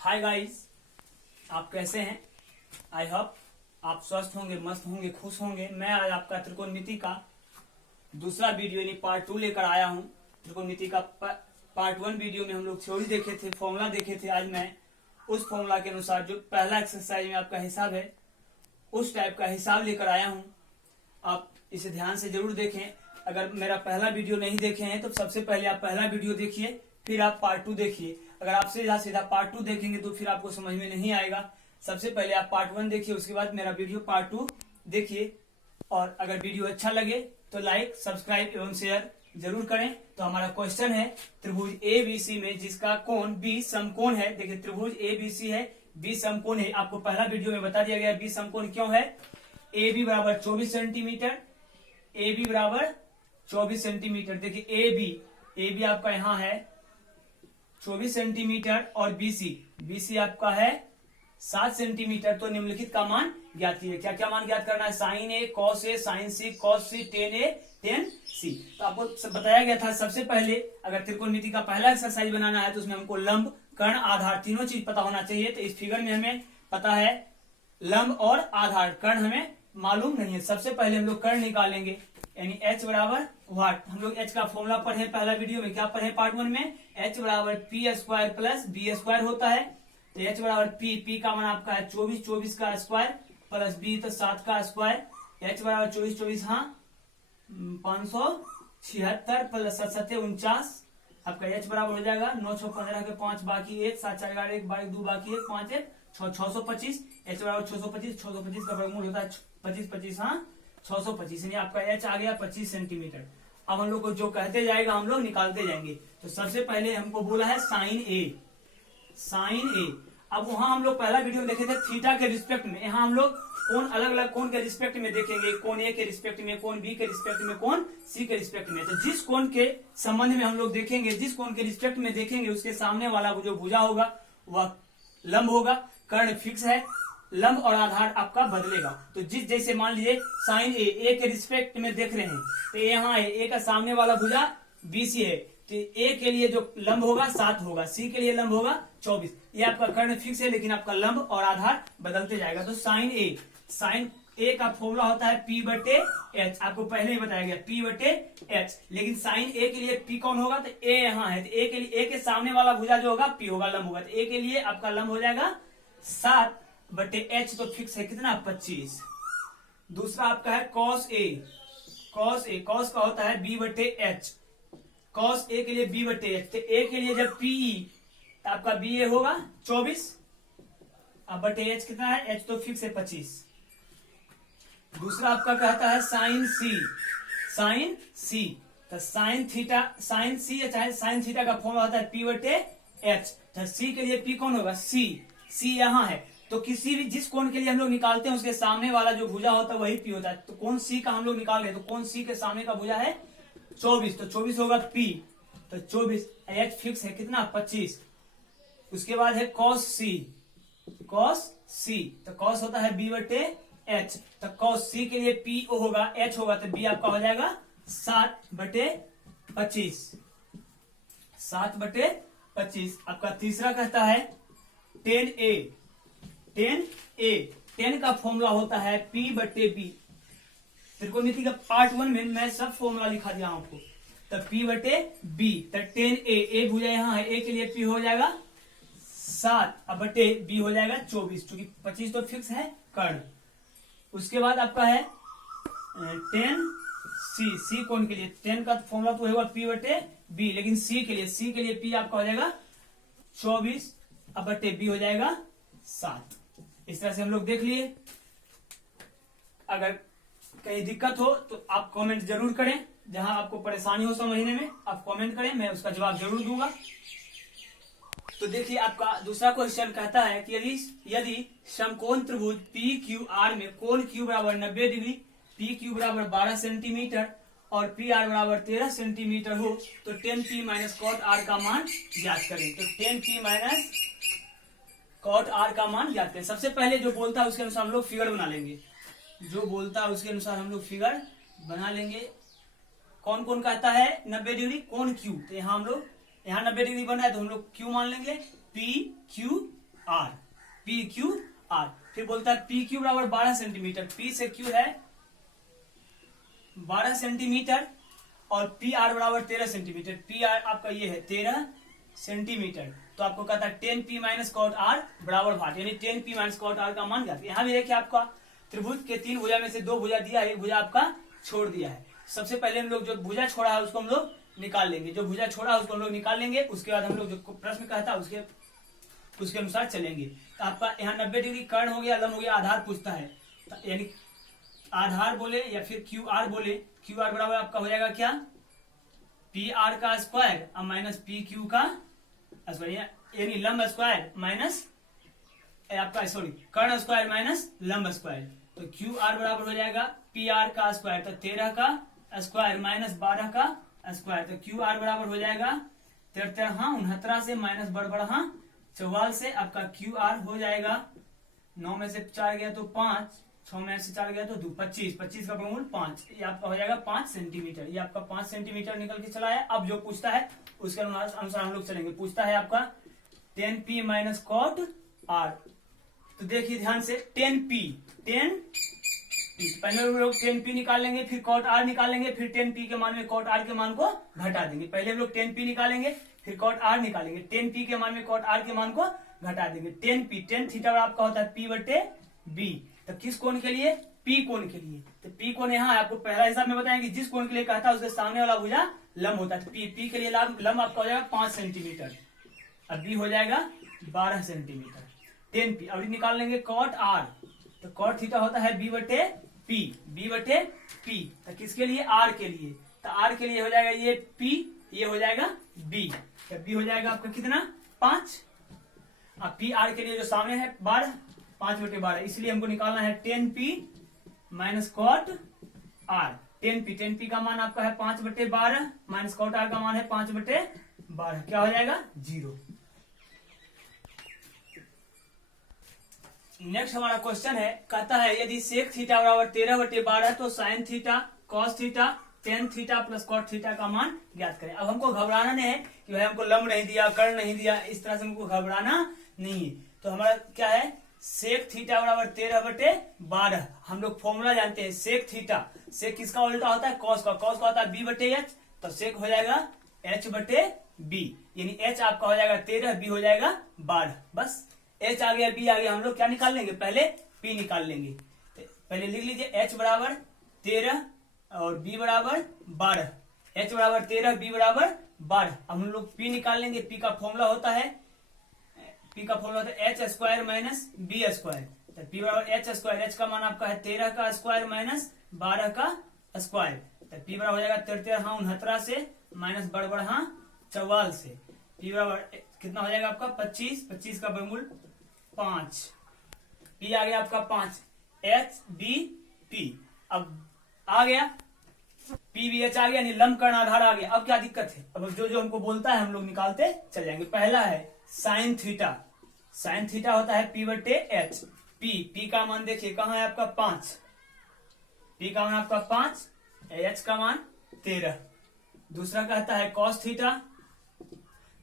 Hi guys, आप कैसे हैं? आई होप आप स्वस्थ होंगे, मस्त होंगे, खुश होंगे। मैं आज आपका त्रिकोणमिति का दूसरा वीडियो यानी पार्ट 2 लेकर आया हूं। त्रिकोणमिति का पार्ट 1 वीडियो में हम लोग थ्योरी देखे थे, फॉर्मूला देखे थे। आज मैं उस फॉर्मूला के अनुसार जो पहला एक्सरसाइज में आपका हिसाब है, उस टाइप का हिसाब लेकर आया हूं। आप इसे ध्यान से जरूर देखें। अगर मेरा पहला वीडियो नहीं देखे हैं तो सबसे पहले आप पहला वीडियो देखिए, फिर आप पार्ट 2 देखिए। अगर आप सीधा सीधा पार्ट 2 देखेंगे तो फिर आपको समझ में नहीं आएगा। सबसे पहले आप पार्ट 1 देखिए, उसके बाद मेरा वीडियो पार्ट 2 देखिए। और अगर वीडियो अच्छा लगे तो लाइक, सब्सक्राइब एवं शेयर जरूर करें। तो हमारा क्वेश्चन है त्रिभुज ABC में जिसका कोण B समकोण है। देखिए त्रिभुज ABC है, B समकोण है। आपको पहला वीडियो में बता दिया गया B समकोण क्यों है। AB बराबर 24 सेंटीमीटर, AB बराबर 24 सेंटीमीटर। देखिए AB आपका यहाँ है 24 सेंटीमीटर और BC आपका है 7 सेंटीमीटर। तो निम्नलिखित का मान ज्ञात कीजिए। क्या क्या मान ज्ञात करना है? Sine A, cos A, sine C, cos C, tan A, tan C। तो आपको बताया गया था सबसे पहले अगर त्रिकोणमिति का पहला एक्सरसाइज बनाना है तो उसमें हमको लंब, कर्ण, आधार तीनों चीज पता होना चाहिए। तो इस फिगर में हमें पता है लंब और आधार, कर्ण हमें मालूम नहीं है। सबसे पहले हम लोग कर्ण निकालेंगे, यानी H बराबर वाट। हम लोग H का फॉर्मूला पढ़े पहला वीडियो में। क्या पढ़े पार्ट 1 में? H बराबर P square plus B square होता है। तो H बराबर P का मान आपका है 24 का स्क्वायर प्लस B तो 7 का स्क्वायर। H बराबर 24 हाँ 576 प्लस 7 49। आपका H बराबर हो जाएगा 9 6 15 के 5 बाकी 1 7 4 11 1 12 2 बाकी 1 5 1 625। H बराबर 625 का वर्गमूल होता है 25 हाँ 625, यानी आपका H आ गया 25 सेंटीमीटर। अब हम लोग को जो कहते जाएगा हम लोग निकालते जाएंगे। तो सबसे पहले हमको बोला है साइन A। अब वहां हम लोग पहला वीडियो में देखे थे थीटा के रिस्पेक्ट में। यहाँ हम लोग कोण अलग अलग कोण के रिस्पेक्ट में देखेंगे। कोण A के रिस्पेक्ट में, कोण B के रिस्पेक्ट में, कोण C के रिस्पेक्ट में। तो जिस कोण के संबंध में हम लोग देखेंगे, जिस कोण के रिस्पेक्ट में देखेंगे, उसके सामने वाला जो भुजा होगा वह लंब होगा। कर्ण फिक्स है, लंब और आधार आपका बदलेगा। तो जिस जैसे मान लीजिए साइन A के रिस्पेक्ट में देख रहे हैं तो यहाँ है A का सामने वाला भुजा BC है। तो A के लिए जो लंब होगा 7 होगा, C के लिए लंब होगा 24। ये आपका कर्ण फिक्स है, लेकिन आपका लंब और आधार बदलते जाएगा। तो साइन A का फॉर्मूला होता है P/H। आपको पहले ही बताया गया P/H। लेकिन साइन A के लिए P कौन होगा? तो A यहाँ है। तो A के लिए A के सामने वाला भुजा जो होगा P होगा, लंब होगा। तो A के लिए आपका लंब हो जाएगा 7/H। तो फिक्स है कितना? 25। दूसरा आपका है कॉस A। कॉस का होता है B/H। कॉस A के लिए B/H। तो A के लिए जब PE तो आपका BA होगा 24। अब बटे H कितना है? H तो फिक्स है 25। दूसरा आपका कहता है साइन C। तो साइन C चाहे साइन थीटा का फॉर्मूला होता है P/H। तो C के लिए P कौन होगा? C यहाँ है। तो किसी भी जिस कोण के लिए हम लोग निकालते हैं उसके सामने वाला जो भुजा होता है वही P होता है। तो कोण C का हम लोग निकाल रहे हैं, तो कोण C के सामने का भुजा है 24। तो 24 होगा P। तो 24 H फिक्स है कितना? 25। उसके बाद है cos C। तो cos होता है B/H। तो cos C के लिए P होगा, H होगा। तो B आपका हो जाएगा 7/25। 7/25। आपका तीसरा कहता है टेन A। टेन का फॉर्मूला होता है P/B। त्रिकोणमिति का पार्ट 1 में मैं सब फॉर्मूला लिखा दिया आपको। तो P/B। तो टेन A भुजा यहाँ है, A के लिए P हो जाएगा 7 अब B हो जाएगा 24, क्योंकि 25 तो फिक्स है कर्ण। उसके बाद आपका है टेन C कोण के लिए। टेन का फॉर्मूला तो होगा P/B, लेकिन C के लिए P आपका हो जाएगा 24 अब B हो जाएगा 7। इस तरह से हम लोग देख लिए। अगर कहीं दिक्कत हो तो आप कमेंट जरूर करें। जहां आपको परेशानी हो समझने में आप कमेंट करें, मैं उसका जवाब जरूर दूंगा। तो देखिए आपका दूसरा क्वेश्चन कहता है कि यदि समकोण त्रिभुज PQR में कोण Q बराबर 90 डिग्री, PQ बराबर 12 सेंटीमीटर और PR बराबर 13 सेंटीमीटर हो तो 10P माइनस cot R का मान ज्ञात करें। तो 10P माइनस cot R का मान ज्ञात करें। सबसे पहले जो बोलता है उसके अनुसार हम लोग फिगर बना लेंगे। कौन कौन कहता है 90 डिग्री? कोण Q। तो यहाँ हम लोग यहाँ 90 डिग्री बन रहा है तो हम लोग Q मान लेंगे। PQ R, P Q R. फिर बोलता है पी क्यू बराबर 12 सेंटीमीटर, पी से क्यू है 12 सेंटीमीटर और पी आर बराबर 13 सेंटीमीटर, पी आर आपका ये है 13 सेंटीमीटर। तो आपको कहता है 10 पी माइनस कॉट आर बराबर भाट, यानी 10 पी माइनस कॉट आर का मान ज्ञात। यहाँ भी देखिए आपका त्रिभुज के 3 भुजा में से 2 भुजा दिया है, 1 भुजा आपका छोड़ दिया है। सबसे पहले हम लोग जो भुजा छोड़ा है उसको हम लोग निकाल लेंगे, जो भुजा छोड़ा है उसको हम लोग निकाल लेंगे। उसके बाद हम लोग जो प्रश्न कहता है उसके अनुसार चलेंगे। तो आपका यहाँ 90 डिग्री कर्ण हो गया, लंब हो गया, आधार पूछता है, यानी आधार बोले या फिर क्यू आर बोले, क्यू आर बराबर आपका हो जाएगा क्या, पी आर का स्क्वायर और माइनस पी क्यू का स्क्वायर, यानी लंब स्क्वायर माइनस आपका सॉरी कर्ण स्क्वायर माइनस लंब स्क्वायर। तो क्यू आर बराबर हो जाएगा पी आर का स्क्वायर, तो 13 का स्क्वायर माइनस 12 का स्क्वायर। तो क्यू आर बराबर हो जाएगा 13 से माइनस बड़बड़ा 44 से आपका क्यू आर हो जाएगा 9 में से 4 गया तो 5, 6 में से 4 गया तो 2, 25, 25 का वर्गमूल 5, ये आपका हो जाएगा 5 सेंटीमीटर। ये आपका 5 सेंटीमीटर निकल के चला है। अब जो पूछता है उसके अनुसार हम लोग चलेंगे। पूछता है आपका 10 पी माइनस कॉट आर। तो देखिए ध्यान से 10 पी पहले हम लोग 10 पी निकाल लेंगे, फिर कॉट आर निकालेंगे, फिर 10 पी के मान में कॉट आर के मान को घटा देंगे। पहले हम लोग 10 पी निकालेंगे, फिर कॉट आर निकालेंगे, 10 पी के मान में कॉट आर के मान को घटा देंगे। 10 पी tan थीटा आपका होता है पी बटे बी। तो किस कोण के लिए, पी कोण के लिए। तो पी कोण यहाँ है, आपको पहला हिसाब में बताएंगे जिस कोण के लिए कहता है उसके सामने वाला भुजा लंब होता है। तो पी के लिए लंब आपका हो जाएगा 5 सेंटीमीटर, अब बी हो जाएगा 12 सेंटीमीटर। 10 पी अब निकाल लेंगे कॉट आर, तो कॉट थीटा होता है बी बटे पी। तो किसके लिए, आर के लिए। तो आर के लिए हो जाएगा ये पी, ये हो जाएगा बी। तो बी हो जाएगा आपका कितना 5। अब पी आर के लिए जो सामने है 12, 5 बटे 12, इसलिए हमको निकालना है 10 P minus cot R. 10 P का मान आपका है 5 बटे 12 माइनस कॉट आर का मान है 5 बटे 12, क्या हो जाएगा 0। नेक्स्ट हमारा क्वेश्चन है, कहता है यदि सेक थीटा बराबर 13 बटे 12 तो sine theta, cos theta, tan theta plus cot theta का मान ज्ञात करें। अब हमको घबराना नहीं है कि भाई हमको लंब नहीं दिया, कर्ण नहीं दिया, इस तरह से हमको घबराना नहीं है। तो हमारा क्या है, सेक थीटा बराबर 13 बटे 12। हम लोग फॉर्मूला जानते हैं सेक थीटा, सेक किसका उल्टा होता है, कॉस का होता है बी बटे एच। तो सेक हो जाएगा एच बटे बी, यानी एच आपका हो जाएगा 13, बी हो जाएगा 12। बस एच आ गया, बी आ गया, हम लोग क्या निकाल लेंगे, पहले पी निकाल लेंगे। पहले लिख लीजिए एच बराबर 13 और बी बराबर 12, एच बराबर 13, बी बराबर 12। अब हम लोग पी निकाल लेंगे। पी का फॉर्मूला होता है H square minus B square. तो पी बराबर एच स्क्वायर, एच का मान आपका है 13 का स्क्वायर माइनस 12 का स्क्वायर। तो पी बराबर हो जाएगा 13 से माइनस बड़बड़ 44 से। पी बराबर कितना हो जाएगा आपका 25 का वर्गमूल 5। पी आ गया आपका 5, एच बी पी। अब आ गया पी बी एच आ गया, यानी लंब कर्ण आधार आ गया। अब क्या दिक्कत है, अब जो जो हमको बोलता है हम लोग निकालते चले जाएंगे। पहला है साइन थीटा, साइन थीटा होता है पी बटे एच। पी का मान देखिए कहाँ है आपका 5, पी का मान आपका 5, एच का मान 13। दूसरा कहता है कॉस थीटा,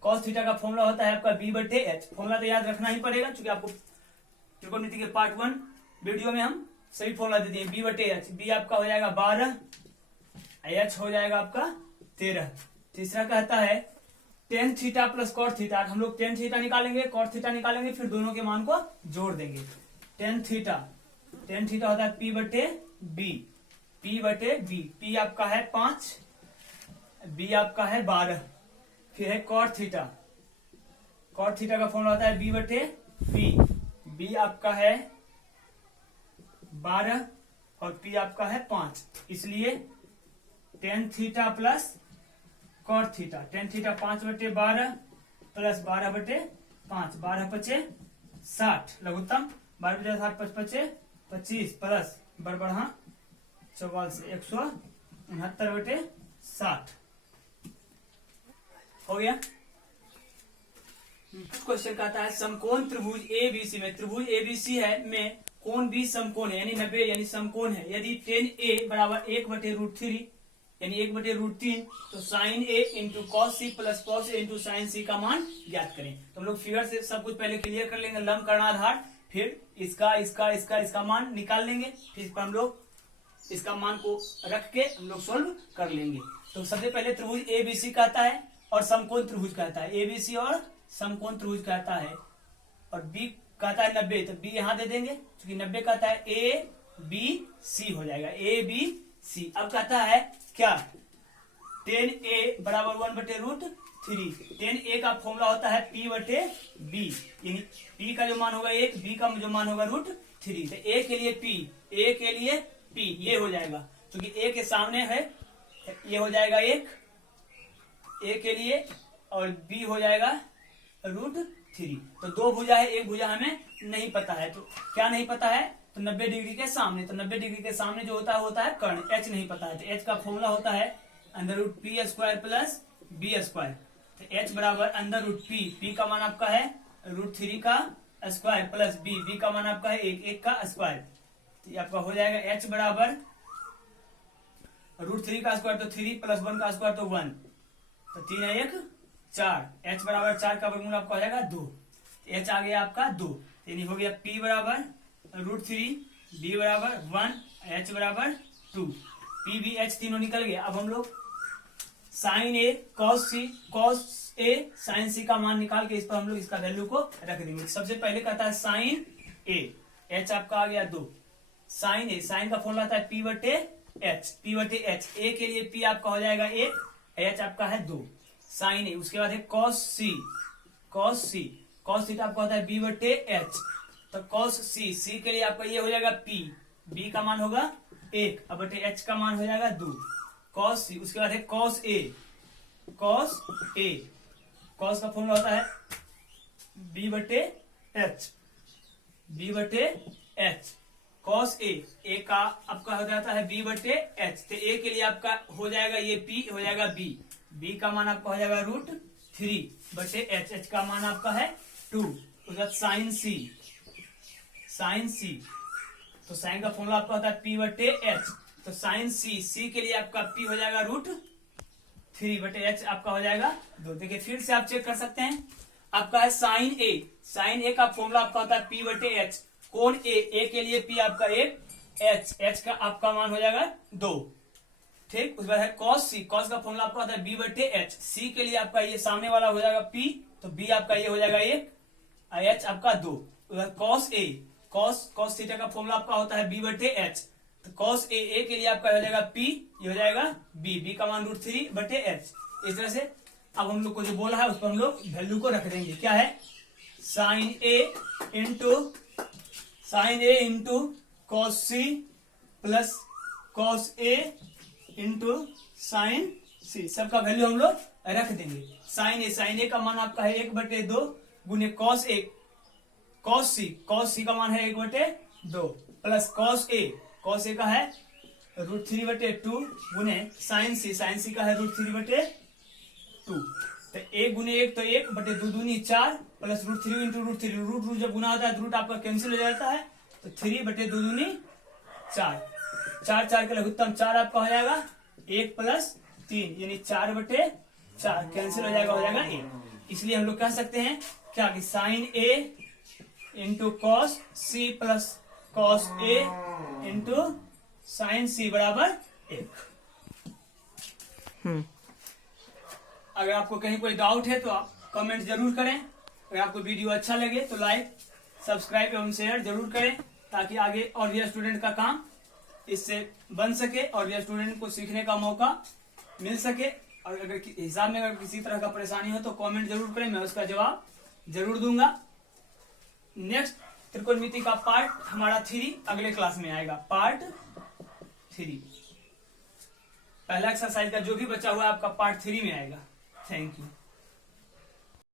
कॉस थीटा का फॉर्मूला होता है आपका बी बटे एच। फॉर्मूला तो याद रखना ही पड़ेगा क्योंकि आपको त्रिकोणमिति के पार्ट 1 वीडियो में हम सही फॉर्मूला दे दिए। बी बटे एच, बी आपका हो जाएगा 12, एच हो जाएगा आपका 13। तीसरा कहता है tan theta plus cot theta. हम लोग टेन थीटा निकालेंगे, कॉट थीटा निकालेंगे, फिर दोनों के मान को जोड़ देंगे। टेन थीटा होता है पी बटे बी, पी आपका है 5, बी आपका है 12। फिर है कॉट थीटा, कॉट थीटा का फॉर्मूला होता है बी बटे बी आपका है 12 और पी आपका है 5, इसलिए tan theta plus cot theta. Tan theta 5 बटे 12 प्लस 12 बटे 5, 12 पचे 60 लघुत्तम, 12 बटे 60 5 पचे 25 प्लस बड़बड़ 44 169 बटे 60 हो गया। क्वेश्चन कहता है समकोण त्रिभुज एबीसी में, त्रिभुज एबीसी है में कोण बी समकोण है, यानी 90 यानी समकोण है। यदि tan a बराबर 1/√3 यानी 1/√3, तो sine A into cos C plus cos A into sine C का मान ज्ञात करें। तो हम लोग फिगर से सब कुछ पहले क्लियर कर लेंगे, लंब कर्णाधार, फिर इसका मान निकाल लेंगे, फिर इस पर हम लोग इसका मान को रख के हम लोग सोल्व कर लेंगे। तो सबसे पहले त्रिभुज एबीसी कहता है और समकोण त्रिभुज कहता है, एबीसी और समकोण त्रिभुज कहता है, और बी कहता है 90, तो बी यहां दे देंगे, क्योंकि 90 कहता है ए बी सी हो जाएगा, ए बी सी। अब कहता है क्या, 10a बराबर 1/√3। 10a का फॉर्मूला होता है p/b, यानी p का जो मान होगा 1, b का जो मान होगा √3। तो a के लिए p, ये हो जाएगा, क्योंकि a के सामने है, ये हो जाएगा 1 a के लिए, और b हो जाएगा √3। तो दो भुजा है, एक भुजा हमें नहीं पता है, तो क्या नहीं पता है, तो 90 डिग्री के सामने, तो 90 डिग्री के सामने जो होता है कर्ण, h नहीं पता है, तो h का फॉर्मूला होता है √p² प्लस b²। तो h बराबर √p का मान आपका है √3 का स्क्वायर प्लस b का मान आपका है 1 का स्क्वायर। तो ये आपका हो जाएगा h बराबर √3 का स्क्वायर तो 3 प्लस 1 का स्क्वायर तो 1, तो 3 है 1 4, h बराबर 4 का वर्गमूल आपका हो जाएगा 2, h आ गया आपका 2, यानी हो गया p बराबर √3, b बराबर 1, h बराबर 2, p b h तीनों निकल गया। अब हम लोग sign A cos A sign C का मान निकाल के इस पर हम लोग इसका वैल्यू को रख देंगे। सबसे पहले कहता है साइन ए, h आपका आ गया 2, साइन ए, साइन का फॉर्मूला आता है p/h, ए के लिए p आपका हो जाएगा 1, h आपका है 2, साइन ए। उसके बाद है कॉस थीटा आपका होता है b/h, तो कॉस सी के लिए आपका ये हो जाएगा p, b का मान होगा 1, अब h का मान हो जाएगा 2, कॉस सी। उसके बाद है कॉस ए, कॉस का फॉर्मूला होता है b/h, कॉस ए का आपका हो जाता है b/h, तो ए के लिए आपका हो जाएगा ये p हो जाएगा b का मान आपका हो जाएगा √3/h, h का मान आपका है 2। उसके बाद साइन सी, तो साइन का फॉर्मूला आपका होता है p/h, तो साइन सी के लिए आपका p हो जाएगा √3/h आपका हो जाएगा 2। देखिए फिर से आप चेक कर सकते हैं, आपका है साइन ए का फॉर्मूला आपका होता है p/h, कोण ए के लिए p आपका 1, h का आपका मान हो जाएगा 2, ठीक। उसके बाद है कॉस का फॉर्मूला आपका होता है b/h, सी के लिए आपका ये सामने वाला हो जाएगा p, तो b आपका ये हो जाएगा 1, h आपका 2। कॉस थीटा का फॉर्मूला आपका होता है b/h, तो कॉस ए के लिए आपका हो जाएगा p, ये हो जाएगा b का मान √3/h। इस तरह से अब हम लोग को जो बोला है उस पर हम लोग वैल्यू को रख देंगे। क्या है, sine A into cos C plus cos A into sine C, सबका वैल्यू हम लोग रख देंगे। साइन ए का मान आपका है 1/2 गुने कॉस सी का मान है 1/2 प्लस कॉस ए का है √3/2 गुने साइन सी का है √3/2, तो 1 गुने 1 तो 1/2 दूनी 4 प्लस √3 इंटू √3, रूट जब गुना होता है तो रूट आपका कैंसिल हो जाता है, तो 3/2 दूनी 4 के लघुत्तम 4 आपका हो जाएगा 1 प्लस 3 यानी 4/4 कैंसिल हो जाएगा 1। इसलिए हम लोग कह सकते हैं क्या कि sine A into cos C plus cos A into sine C बराबर 1। अगर आपको कहीं कोई डाउट है तो आप कमेंट जरूर करें। अगर आपको वीडियो अच्छा लगे तो लाइक सब्सक्राइब एवं शेयर जरूर करें, ताकि आगे और भी स्टूडेंट का काम इससे बन सके और भी स्टूडेंट को सीखने का मौका मिल सके। और अगर हिसाब में अगर किसी तरह का परेशानी हो तो कमेंट जरूर करें, मैं उसका जवाब जरूर दूंगा। नेक्स्ट त्रिकोणमिति का पार्ट हमारा 3 अगले क्लास में आएगा, पार्ट 3। पहला एक्सरसाइज का जो भी बचा हुआ है आपका पार्ट 3 में आएगा। Thank you.